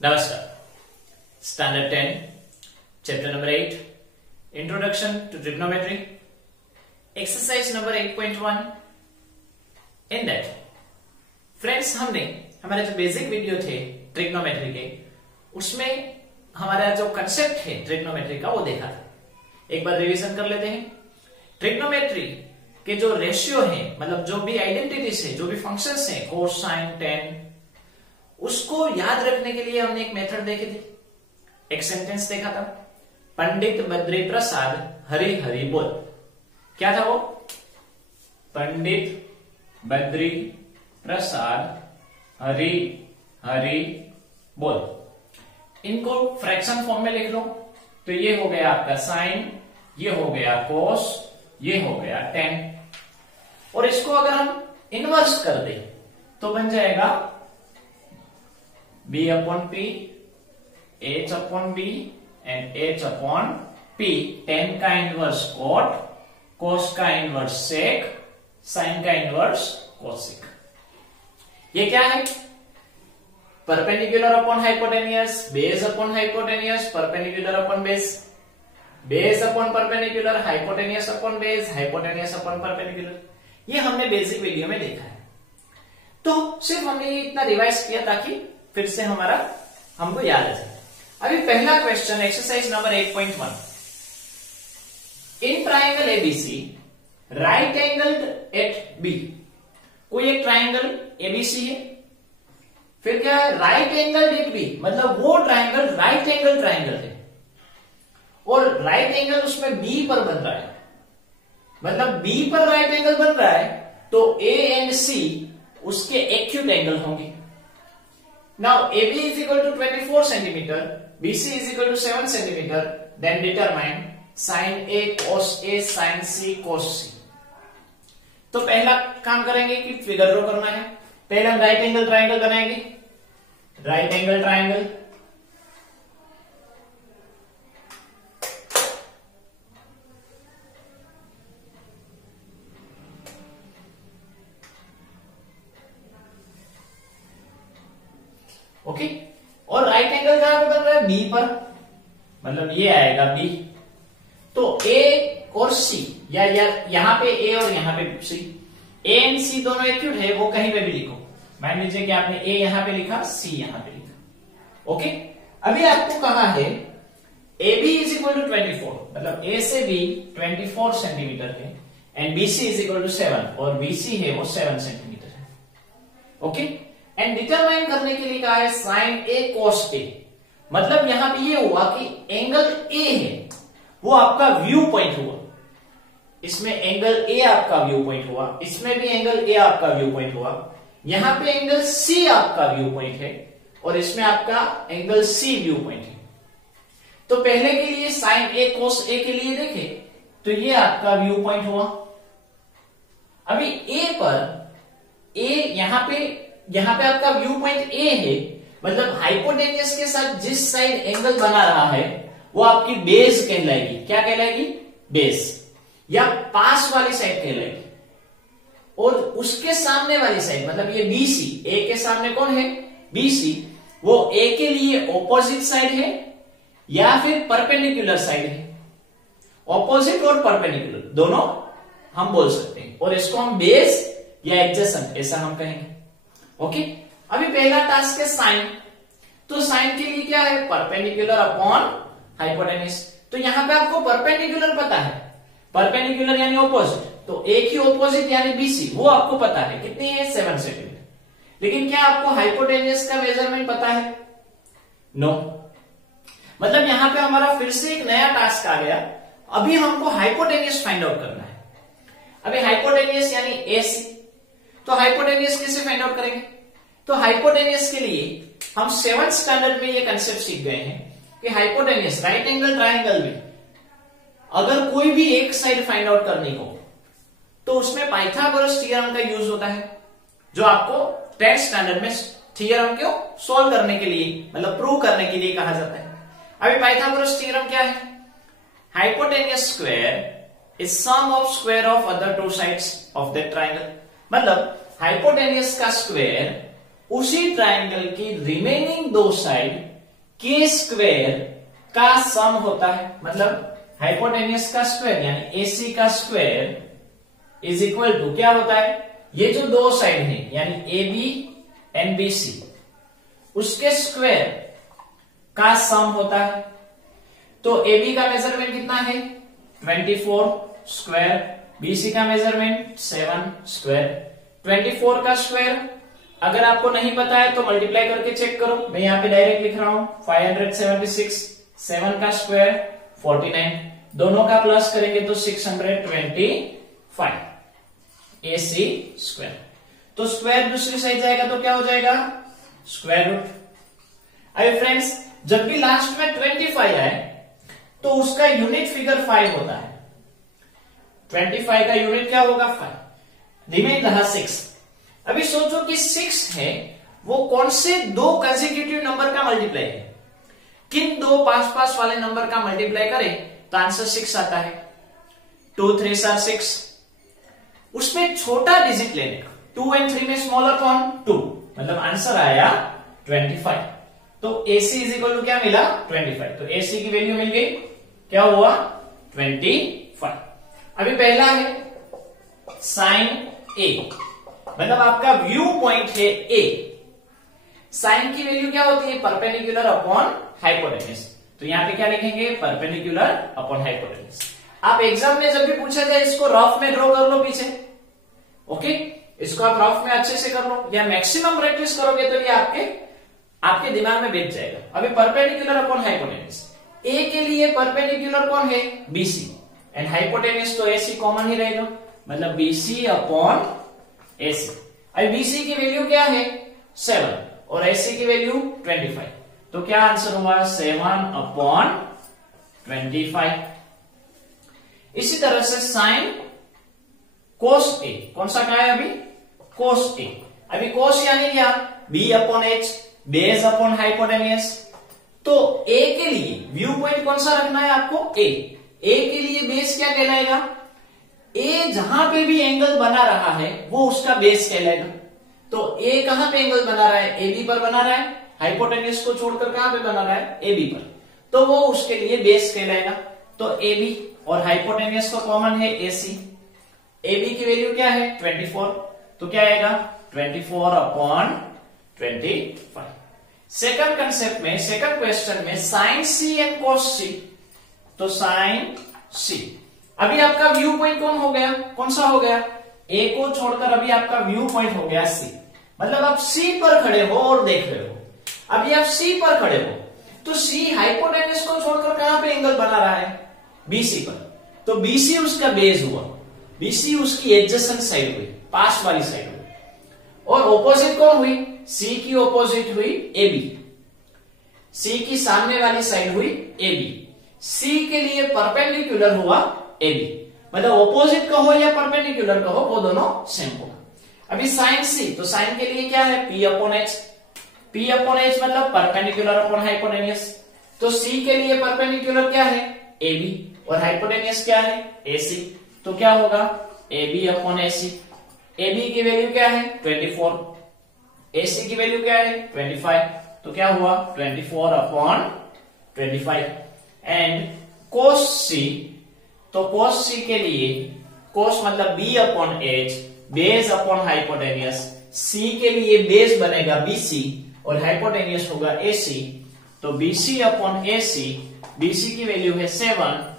नमस्कार। Standard 10 chapter number 8 introduction to trigonometry exercise number 8.1 in that friends हमने हमारे जो बेसिक वीडियो थे ट्रिग्नोमेट्री के उसमें हमारा जो कंसेप्ट है ट्रिग्नोमेट्री का वो देखा था। एक बार रिवीजन कर लेते हैं। ट्रिग्नोमेट्री के जो रेशियो है मतलब जो भी आइडेंटिटीज है जो भी फंक्शंस है कोसाइन टेन उसको याद रखने के लिए हमने एक मेथड देखी थी। एक सेंटेंस देखा था, पंडित बद्री प्रसाद हरि हरि बोल। क्या था वो? पंडित बद्री प्रसाद हरि हरि बोल। इनको फ्रैक्शन फॉर्म में लिख लो तो ये हो गया आपका साइन, ये हो गया कोस, ये हो गया टेन। और इसको अगर हम इनवर्स कर दे तो बन जाएगा b upon p, h upon b and h upon p। tan का इनवर्स cot, cos का इनवर्स sec, sin का इनवर्स cosec। ये क्या है? Perpendicular upon hypotenuse, base upon hypotenuse, perpendicular upon base, base upon perpendicular, hypotenuse upon base, hypotenuse upon perpendicular. ये हमने basic video में देखा है। तो सिर्फ हमने ये इतना रिवाइज किया ताकि फिर से हमको याद आ जाए। अभी पहला question exercise number 8.1 in triangle ABC right angled at B. कोई एक ट्राइंगल एबीसी है, फिर क्या है? राइट एंगल्ड एट बी मतलब वो ट्राइंगल राइट एंगल ट्राइंगल है और राइट एंगल उसमें बी पर बन रहा है। मतलब बी पर राइट एंगल बन रहा है तो ए एंड सी उसके एक्यूट एंगल होंगे। Now AB is equal to 24 centimeter, BC is equal to 7 centimeter. Then determine sin A cos A sin C cos C। तो पहला काम करेंगे कि फिगर ड्रॉ करना है। पहले हम राइट एंगल ट्राइंगल बनाएंगे। Right angle triangle okay. और राइट एंगल कहां पे बन रहा है? बी पर, मतलब ये आएगा बी। तो ए और सी या यहां पे ए और यहां पे सी, ए एंड सी दोनों एक्यूट है, वो कहीं पे भी लिखो। मान लीजिए कि आपने ए यहां पे लिखा, सी यहां पे लिखा। ओके। अभी आपको कहा है A B is equal to 24 मतलब ए से बी 24 सेंटीमीटर है and BC is equal to 7 और बीसी है वो 7 सेंटीमीटर है। ओके। एंड डिटरमाइन करने के लिए कहा है साइन ए कोस ए। मतलब यहां पे ये हुआ कि एंगल ए है वो आपका व्यू पॉइंट हुआ, इसमें एंगल ए आपका व्यू पॉइंट हुआ, इसमें भी एंगल ए आपका व्यू पॉइंट हुआ, यहां पे एंगल सी आपका व्यू पॉइंट है और इसमें आपका एंगल सी व्यू पॉइंट है। तो पहले के लिए साइन ए कोस ए के लिए देखे तो ये आपका व्यू पॉइंट हुआ। अभी ए पर ए यहां पे आपका व्यू पॉइंट ए है मतलब हाइपोटेनियस के साथ जिस साइड एंगल बना रहा है वो आपकी बेस कहलाएगी। क्या कहलाएगी? बेस या पास वाली साइड कहलाएगी। और उसके सामने वाली साइड मतलब ये बीसी, ए के सामने कौन है? बीसी। वो ए के लिए ऑपोजिट साइड है या फिर परपेंडिकुलर साइड है। ऑपोजिट और परपेंडिकुलर दोनों हम बोल सकते हैं और इसको हम बेस या एडजेसेंट ऐसा हम कहेंगे। ओके। अभी पहला टास्क है साइन। तो साइन के लिए क्या है? Perpendicular upon hypotenuse. तो यहां पे आपको परपेंडिकुलर पता है, परपेंडिकुलर यानी ऑपोजिट, तो एक ही ऑपोजिट यानी बीसी वो आपको पता है कितनी है? 7 सेंटीमीटर। लेकिन क्या आपको हाइपोटेन्यूज का मेजरमेंट पता है? नो। मतलब यहां पे हमारा फिर से एक नया टास्क आ गया। अभी हमको हाइपोटेन्यूज फाइंड आउट करना है। अभी हाइपोटेन्यूज यानी एसी। तो हाइपोटेनियस कैसे फाइंड आउट करेंगे? तो हाइपोटेनियस के लिए हम 7th स्टैंडर्ड में ये कंसेप्ट सीख गए हैं कि हाइपोटेनियस राइट एंगल ट्राइंगल में अगर कोई भी एक साइड फाइंड आउट करनी हो तो उसमें पाइथागोरस थ्योरम का यूज होता है जो आपको 10th स्टैंडर्ड में थ्योरम को सॉल्व करने के लिए मतलब प्रूव करने के लिए कहा जाता है। अभी पाइथागोरस थ्योरम क्या है? Hypotenuse square is sum of square of other two sides of that triangle. मतलब हाइपोटेनियस का स्क्वायर उसी ट्राइंगल की रिमेनिंग दो साइड के स्क्वायर का सम होता है, मतलब हाइपोटेन्यूस का स्क्वायर यानी AC का स्क्वायर इज इक्वल टू क्या होता है, ये जो दो साइड है यानी AB एंड BC उसके स्क्वायर का सम होता है। तो AB का मेजरमेंट कितना है 24 स्क्वायर, BC का मेजरमेंट 7 स्क्वायर। 24 का स्क्वायर अगर आपको नहीं पता है तो मल्टीप्लाई करके चेक करो, मैं यहां पे डायरेक्ट लिख रहा हूं 576, 7 का स्क्वायर 49, दोनों का प्लस करेंगे तो 625 AC स्क्वायर। तो स्क्वायर दूसरी साइड जाएगा तो क्या हो जाएगा स्क्वायर रूट। अभी फ्रेंड्स जब भी लास्ट में 25 आए तो उसका यूनिट फिगर 5 होता है, 25 का यूनिट क्या होगा 5, रिमेन रहा 6। अभी सोचो कि 6 है वो कौन से दो कंसेक्यूटिव नंबर का मल्टीप्लाई है, किन दो पास पास वाले नंबर का मल्टीप्लाई करें तो आंसर 6 आता है। 2 3 are 6, उसमें छोटा डिजिट लेने का, 2 and 3 में स्मॉलर कौन 2, मतलब आंसर आया 25। तो AC इज इक्वल टू क्या मिला 25, तो AC की वैल्यू मिल गई क्या हुआ 25। अभी पहला है साइन A, मतलब आपका व्यू पॉइंट है A, साइन की वैल्यू क्या होती है परपेंडिकुलर अपॉन हाइपोटेन्यूस, तो यहां पे क्या लिखेंगे परपेंडिकुलर अपॉन हाइपोटेन्यूस। आप एग्जाम में जब भी पूछा जाए इसको रफ में ड्रॉ कर लो पीछे, ओके, इसको आप रफ में अच्छे से कर लो या मैक्सिमम प्रैक्टिस करोगे तो ये आपके दिमाग में बैठ जाएगा। अभी परपेंडिकुलर अपॉन हाइपोटेन्यूस, ए के लिए परपेंडिकुलर कौन है BC एंड हाइपोटेन्यूस तो AC कॉमन ही रहेगा, मतलब BC अपॉन AC। अभी BC की वैल्यू क्या है 7 और AC की वैल्यू 25, तो क्या आंसर हुआ 7 अपॉन 25। इसी तरह से साइन कोस A, कौन सा क्या है अभी कोस A। अभी कोस यानी क्या B upon H, base upon hypotenuse. तो A के लिए व्यू पॉइंट कौन सा रखना है आपको A के लिए बेस क्या कहलाएगा, A जहां पे भी एंगल बना रहा है वो उसका बेस कहलाएगा। तो A कहां पे एंगल बना रहा है AB पर बना रहा है, हाइपोटेन्यूस को छोड़कर कहां पे बना रहा है AB पर, तो वो उसके लिए बेस कहलाएगा। तो AB और हाइपोटेन्यूस को कॉमन है AC, AB की वैल्यू क्या है 24, तो क्या आएगा 24 अपॉन 25। सेकंड कंसेप्ट में सेकंड क्वेश्चन में sine C and cos C, तो साइन C अभी आपका व्यू पॉइंट कौन हो गया, कौन सा हो गया A को छोड़कर अभी आपका व्यू पॉइंट हो गया C, मतलब आप C पर खड़े हो और देख रहे हो। अभी आप C पर खड़े हो तो C हाइपोटेन्यूस को छोड़कर कहां पे एंगल बना रहा है BC पर, तो BC उसका बेस हुआ, BC उसकी एडजेसेंट साइड हुई, पास वाली साइड हुई, और ऑपोजिट कौन हुई C की ऑपोजिट हुई AB, C की सामने वाली साइड हुई AB, C के लिए परपेंडिकुलर हुआ AB, मतलब ऑपोजिट कहो या परपेंडिकुलर कहो वो दोनों सेम होगा। अभी साइन C, तो साइन के लिए क्या है P upon H, P upon H मतलब परपेंडिकुलर अपॉन हाइपोटेन्यूस, तो C के लिए परपेंडिकुलर क्या है AB और हाइपोटेन्यूस क्या है AC, तो क्या होगा AB अपॉन AC। AB की वैल्यू क्या है 24, AC की वैल्यू क्या है 25, तो क्या हुआ 24 अपॉन 25। एंड कोस C, तो कोस C के लिए कोस मतलब B upon H, base upon hypotenuse, C के लिए बेस बनेगा BC और हाइपोटेन्यूस होगा AC, तो BC अपॉन AC, BC की वैल्यू है 7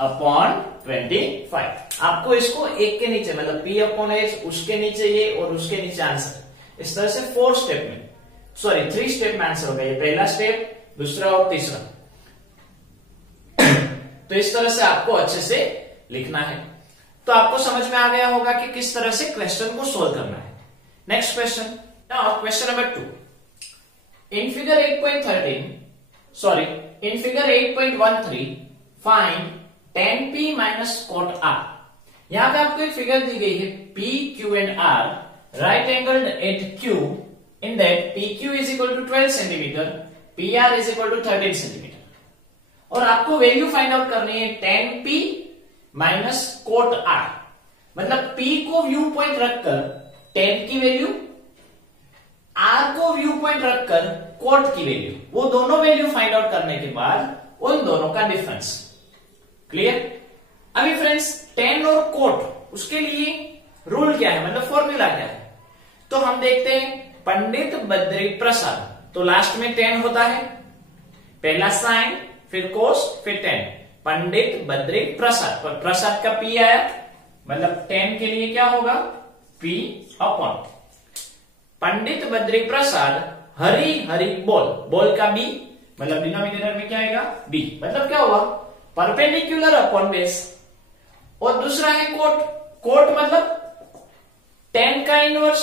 अपॉन 25। आपको इसको एक के नीचे मतलब P अपॉन H, उसके नीचे ये और उसके नीचे आंसर, इस तरह से 4 स्टेप में, सॉरी 3 स्टेप में आंसर होगा, ये पहला स्टेप, दूसरा और तीसरा। तो इस तरह से आपको अच्छे से लिखना है। तो आपको समझ में आ गया होगा कि किस तरह से क्वेश्चन को सोल्व करना है। Next question, now question number 2, in figure 8.13 sorry in figure 8.13 find tan P minus cot R। यहां पे आपको एक फिगर दी गई है P, Q and R right angled at Q, in that PQ is equal to 12 centimetre, PR is equal to 13 centimetre, और आपको value find out करनी है tan P minus cot R, मतलब P को व्यू पॉइंट रखकर tan की value, R को view point रखकर कोट की वैल्यू, वो दोनों वैल्यू फाइंड आउट करने के बाद उन दोनों का डिफरेंस। क्लियर? अभी फ्रेंड्स tan और कोट, उसके लिए रूल क्या है, मतलब फॉर्मूला क्या है, तो हम देखते हैं पंडित बद्री प्रसाद, तो लास्ट में tan होता है, पहला साइन फिर कोस फिर tan, पंडित बद्री प्रसाद, पर प्रसाद का P आया, मतलब tan के लिए क्या होगा P अपॉन पंडित बद्री प्रसाद हरि हरि बोल, बोल का B, मतलब डिनोमिनेटर में क्या आएगा B, मतलब क्या हुआ परपेंडिकुलर अपॉन बेस। और दूसरा है कोट, कोट मतलब tan का इनवर्स,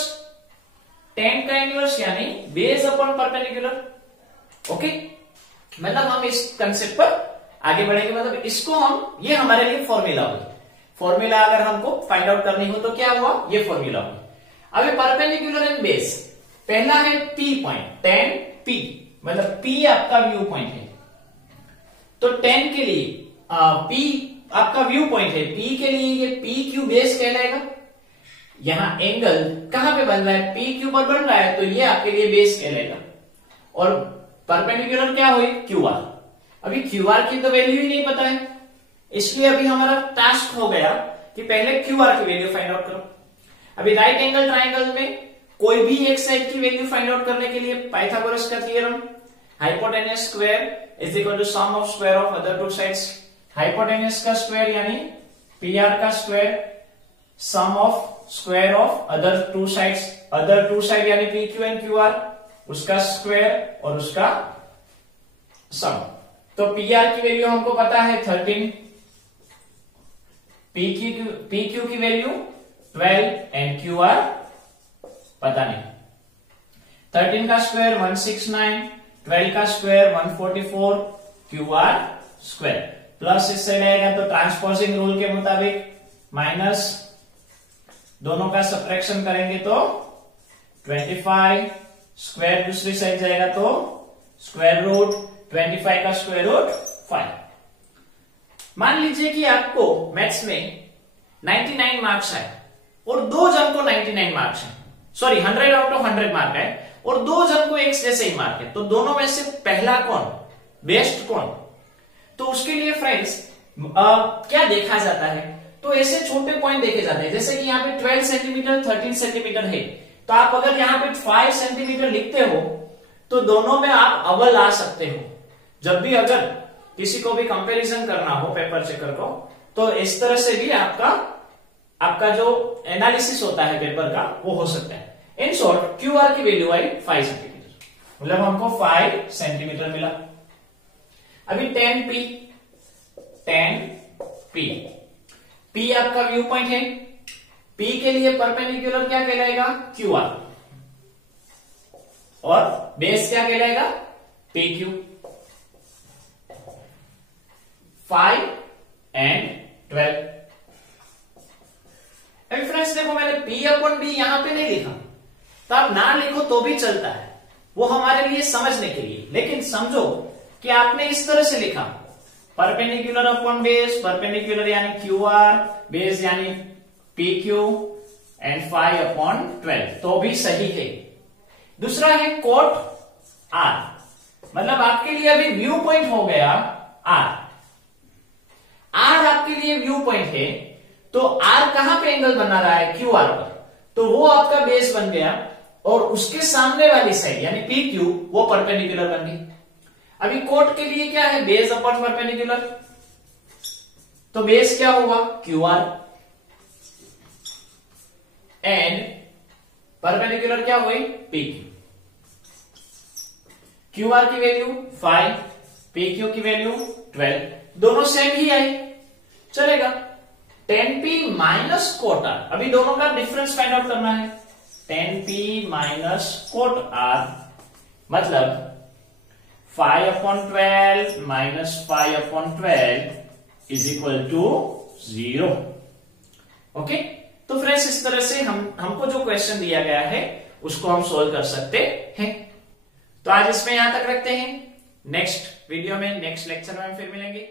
tan का इनवर्स यानी बेस अपॉन परपेंडिकुलर। ओके, मतलब हम इस कंसेप्ट पर आगे बढ़ेंगे, मतलब इसको हम, ये हमारे लिए फॉर्मूला हुई, फॉर्मूला अगर हमको फाइंड आउट करनी हो तो क्या हुआ, ये फॉर्मूला हुआ। अभी परपेंडिकुलर एंड बेस, पहला है P पॉइंट, tan P, मतलब P आपका व्यू पॉइंट है, तो tan के लिए P आपका व्यू पॉइंट है, P के लिए ये PQ बेस कहलाएगा। यहां एंगल कहां पे बन रहा है, PQ पर बन रहा है, तो ये आपके लिए बेस कहलाएगा। और परपेंडिकुलर क्या हुई QR, अभी QR की तो वैल्यू ही नहीं पता है, इसलिए अभी हमारा टास्क हो गया कि पहले QR की वैल्यू फाइंड आउट करो। अभी राइट एंगल ट्राइंगल में कोई भी एक साइड की वैल्यू फाइंड आउट करने के लिए पाइथागोरस का theorem, hypotenuse square is equal to sum of square of other two sides, hypotenuse का स्क्वायर यानी PR का square, sum of square of other two sides, other two side यानी PQ and QR, उसका square और उसका सम। तो PR की value हमको पता है 13, PQ की वैल्यू 12 एंड QR पता नहीं। 13 का स्क्वायर 169, 12 का स्क्वायर 144, QR स्क्वायर प्लस इस साइड आएगा तो ट्रांसपोजिंग रूल के मुताबिक माइनस, दोनों का सब्ट्रैक्शन करेंगे तो 25, स्क्वायर दूसरी साइड जाएगा तो स्क्वायर रूट 25 का स्क्वायर रूट 5। मान लीजिए कि आपको मैथ्स में 99 मार्क्स है और 2 जन को 99 मार्क्स है, सॉरी 100 आउट ऑफ 100 मार्क है और 2 जन को एक जैसे ही मार्क है, तो दोनों में से पहला कौन, बेस्ट कौन। तो उसके लिए फ्रेंड्स क्या देखा जाता है, तो ऐसे छोटे पॉइंट देखे जाते हैं, जैसे कि यहाँ पे 12 सेंटीमीटर 13 सेंटीमीटर है, तो आप अगर यहाँ पे 5 सेंटीमीटर लिखते हो तो दोनों में आप अव्वल आ सकते हो। जब भी अगर किसी को भी कंपैरिजन करना हो पेपर चेकर को, तो इस तरह से भी आपका जो एनालिसिस होता है पेपर का वो हो सकता है। इन शॉर्ट QR की वैल्यू आई 5 सेंटीमीटर, मतलब हमको 5 सेंटीमीटर मिला। अभी tan P, P आपका व्यू पॉइंट है, P के लिए परपेंडिकुलर क्या कहलाएगा QR, और बेस क्या कहलाएगा PQ। 5 एंड 12। अभी फ्रेंड्स देखो मैंने P अपॉन B यहां पे नहीं लिखा, तो आप ना लिखो तो भी चलता है, वो हमारे लिए समझने के लिए, लेकिन समझो कि आपने इस तरह से लिखा परपेंडिकुलर अपॉन बेस, परपेंडिकुलर यानी QR, बेस यानी PQ एंड 5 अपॉन 12, तो भी सही है। दूसरा है कोट R, मतलब आपके लिए अभी व्यू पॉइंट हो गया R आपके लिए व्यू पॉइंट है, तो R कहां पे एंगल बना रहा है, QR पर, तो वो आपका बेस बन गया, और उसके सामने वाली साइड यानी PQ वो परपेंडिकुलर बन गई। अभी कोट के लिए क्या है, बेस अपॉन परपेंडिकुलर, तो बेस क्या होगा QR एंड परपेंडिकुलर क्या हुई PQ। QR की वैल्यू 5, PQ की वैल्यू 12, दोनों सेम ही आई, चलेगा। tan P minus cot R, अभी दोनों का डिफरेंस फाइंड आउट करना है। tan P minus cot R मतलब 5 upon 12 minus 5 upon 12 is equal to 0। Okay, तो फ्रेंड्स इस तरह से हमको जो क्वेश्चन दिया गया है उसको हम सोल्व कर सकते हैं। तो आज इसमें यहां तक रखते हैं, नेक्स्ट वीडियो में नेक्स्ट लेक्चर में हम फिर मिलेंगे।